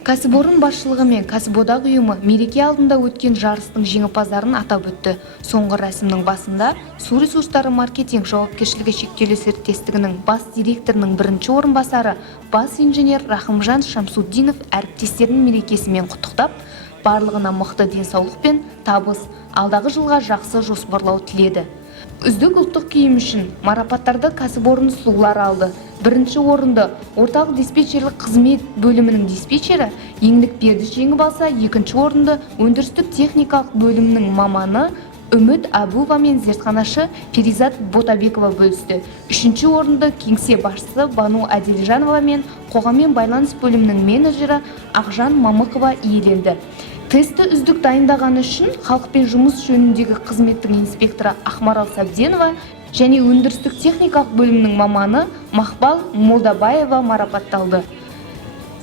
Кәсіпорын басшылығы мен кәсіподақ ұйымы мереке алдында өткен жарыстың жеңімпаздарын атап өтті. Соңғы рәсімнің басында су ресурстары маркетинг жауапкершілігі шектеулі серіктестігінің бас директорының бірінші орынбасары бас инженер Рахымжан Шамсуддинов әріптестерін мерекесімен құттықтап, барлығына мықты денсаулық пен табыс, алдағы жылға жақсы жоспарлау тіледі. Үздік ұлттық киім үшін марапаттарды кәсіпорын сұлулары алды. Бірінші орынды орталық диспетчерлік қызмет бөлімінің диспетчері Еңлікберді жеңіп алса, екінші орынды өндірістік техникалық бөлімінің маманы Үміт Абуова мен зертханашы Перизат Ботабекова бөлісті. Үшінші орынды кеңсе басшысы Бану Әделжанова мен қоғаммен байланыс бөлімінің менеджері Ақжан Мамықова иеленді. Тесті үздік дайындағаны үшін халықпен жұмыс жөніндегі қызметтің инспекторы Ақмарал Сәбденова және өндірістік техникалық бөлімнің маманы Мақпал Молдабаева марапатталды.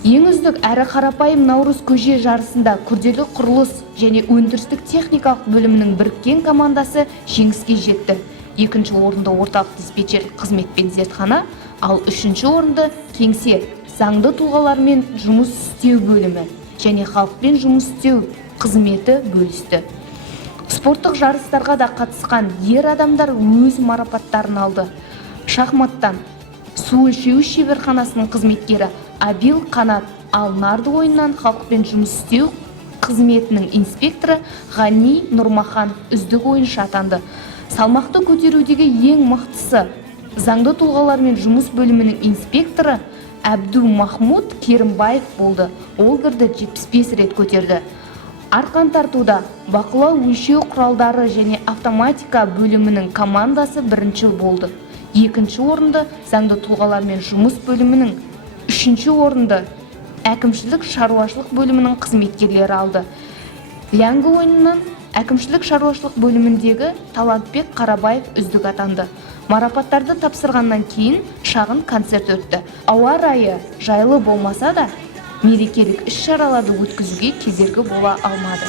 Ең үздік әрі қарапайым Наурыз көже жарысында күрделі құрылыс және өндірістік техникалық бөлімінің біріккен командасы жеңіске жетті. Екінші орынды орталық диспетчерлік қызмет пен зертхана, ал үшінші орынды кеңсе заңды тұлғалармен жұмыс істеу бөлімі және халықпен жұмыс істеу қызметі бөлісті. Спорттық жарыстарға да қатысқан ер адамдар өз марапаттарын алды. Шахматтан су өлшеу шеберханасының қызметкері Абил Қанат, ал нарды ойыннан халықпен жұмыс істеу қызметінің инспекторы Ғани Нұрмахан үздік ойыншы атанды. Салмақты көтерудегі ең мықтысы заңды тұлғалармен жұмыс бөлімінің инспекторы Әбду Махмуд Керімбаев болды. Ол гірді 75 рет көтерді. Арқан тартуда бақылау өлшеу құралдары және автоматика бөлімінің командасы бірінші болды. Екінші орынды заңды тұлғалармен жұмыс бөлімінің, үшінші орынды әкімшілік шаруашылық бөлімінің қызметкерлері алды. Лянгі ойынынан әкімшілік шаруашылық бөліміндегі Талантбек Қарабаев үздік атанды. Марапаттарды тапсырғаннан кейін шағын концерт өтті. Ауа райы жайлы болмаса да, мерекелік іс-шараларды өткізуге кедергі бола алмады.